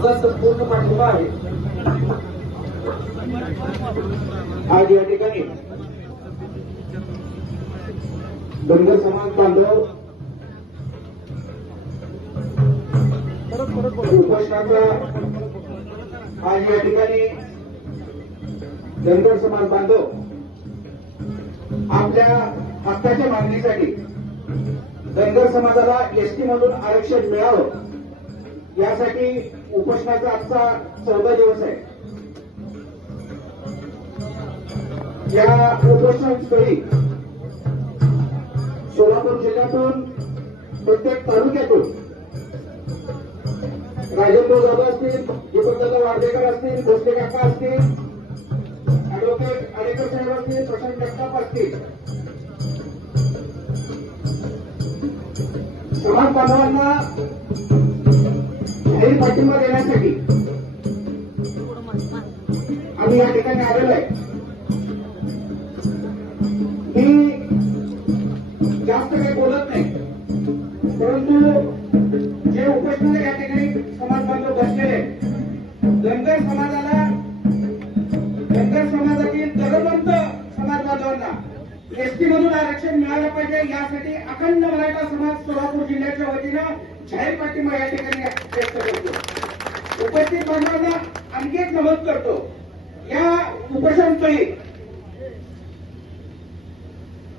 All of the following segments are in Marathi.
आमचा संपूर्ण पाठिंबा आहे. आज या ठिकाणी धनगर समाज बांधव उपोषणाचा आज या ठिकाणी धनगर समाज बांधव आपल्या हक्काच्या मागणीसाठी धनगर समाजाला एसटी मधून आरक्षण मिळावं यासाठी उपोषणाचा आजचा चौदा दिवस आहे. या उपोषणस्थळी सोलापूर जिल्ह्यातून प्रत्येक तालुक्यातून राजेंद्र जाधव असतील दीपकदादा वार्डेकर असतील भोसले काका असतील ऍडव्होकेट अडेकर साहेब असतील प्रशांत जगताप असतील. समाज बांधवांना जाहीर पाठिंबा देण्यासाठी. आम्ही या ठिकाणी आलेलो आहे. मी जास्त काही बोलत नाही. परंतु जे उपस्थित या ठिकाणी समाज बांधव बसलेले धनगर समाजाला धनगर समाजातील दरवंत समाज बांधवांना एसटी आरक्षण मिळालं पाहिजे यासाठी अखंड मराठा समाज सोलापूर जिल्ह्याच्या वतीनं जाहीर पाठिंबा या ठिकाणी व्यक्त करतो. उपस्थित बांधवांना आणखी एक नमूद करतो. या उपोषणस्थळी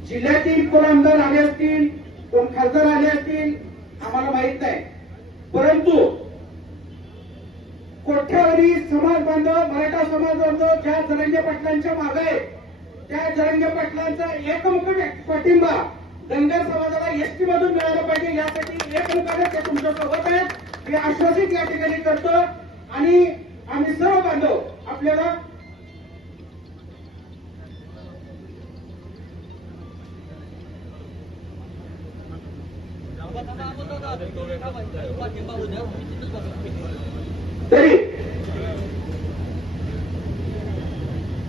जिल्ह्यातील कोण आमदार आले असतील कोण खासदार आले असतील आम्हाला माहीत नाही. परंतु कोठ्यावरी समाज बांधव मराठा समाज बांधव ज्या धनंजय पाटलांच्या मागे आहेत त्या जरंगे पाटलांचा एकमुख पाठिंबा धनगर समाजाला एसटी मधून मिळाला पाहिजे यासाठी एकमुखाने ते तुमच्यासोबत आहेत. हे आश्वासित या ठिकाणी करतो आणि आम्ही सर्व बांधव आपल्याला तरी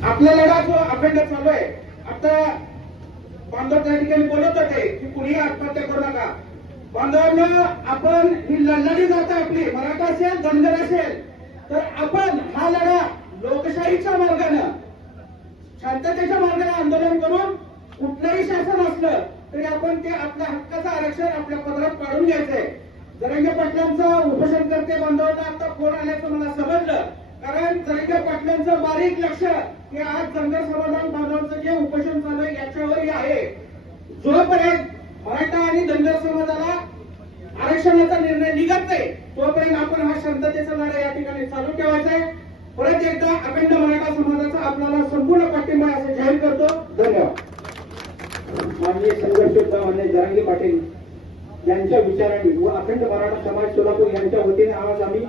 आपला लढा जो अखंड चालू आहे. आता बांधव त्या ठिकाणी बोलत होते की कुणीही आत्महत्या करू नका. बांधवांना आपण ही लढणारी जात आपली. मराठा असेल धनगर असेल तर आपण हा लढा लोकशाहीच्या मार्गानं शांततेच्या मार्गाने आंदोलन करून कुठलंही शासन असलं तरी आपण ते आपल्या हक्काचं आरक्षण आपल्या पदरात काढून घ्यायचंय. जरंगे पाटलांचं उपोषण करते बांधवांना आता कोण आल्याचं मला समजलं. कारण जरंगे पाटलांचं बारीक लक्ष की आज धनगर समाधान बांधवांचं जे उपोषण चालू आहे याच्यावरही आहे. जोपर्यंत मराठा आणि धनगर समाजाला आरक्षणाचा निर्णय निघत नाही तोपर्यंत आपण हा शांततेचा लढा या ठिकाणी चालू ठेवायचा आहे. परत एकदा अखंड मराठा समाजाचा आपल्याला संपूर्ण पाठिंबा असं जाहीर करतो. धन्यवाद. माननीय संघर्ष योद्धा मान्य जरांगी पाटील यांच्या विचारांनी व अखंड मराठा समाज सोलापूर यांच्या वतीने आज आम्ही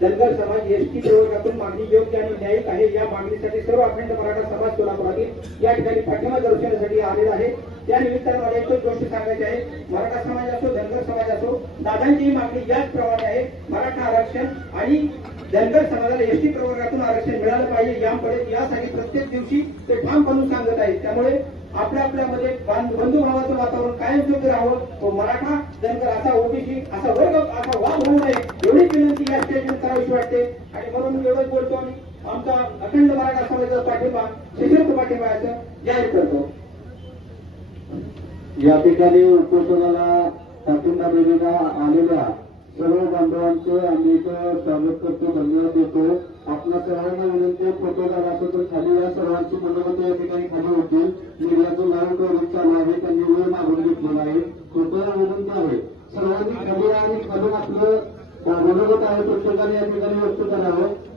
धनगर समाज एसटी प्रवर्गातून मागणी योग्य आणि न्यायिक आहे या मागणीसाठी सर्व अखंड मराठा समाज सोलापुरातील या ठिकाणी पाठिंबा दर्शनासाठी आलेला आहे. त्या निमित्ताने मला एकच गोष्ट सांगायची आहे. मराठा समाज असो धनगर समाज असो दादांची ही मागणी याचप्रमाणे आहे. मराठा आरक्षण आणि धनगर समाजाला एसटी प्रवर्गातून आरक्षण मिळालं पाहिजे याकडे यासाठी प्रत्येक दिवशी ते ठामपणे सांगत आहेत. त्यामुळे आपल्या आपल्यामध्ये बंधुभावाचं वातावरण कायम कायमस्वरूपी राहावं. तो मराठा जनकर असा ओबीसी असा वर्ग असा वाद होऊ नये एवढीच विनंती या स्टेजवर करावीशी वाटते. आणि म्हणून मी एवढंच बोलतो आम्ही आमचा अखंड मराठा समाजाचा पाठिंबा सशक्त पाठिंबा याचं जाहीर करतो. या ठिकाणी उपोषणाला पाठिंबा देण्याला आलेल्या सर्व बांधवांचं आम्ही इथं स्वागत करतो धन्यवाद देतो. आपल्या सर्वांना विनंती फोटो काढा असं तर खाली या सर्वांची मनोमत या ठिकाणी मीडियाचं नाव करून आहे त्यांनी वेळ मागून घेतलेला आहे. कृपया विनंती आहे. सर्वांनी खाली आणि खरं आपलं मनोगत आहे. प्रत्येकाने या ठिकाणी व्यक्त करावं.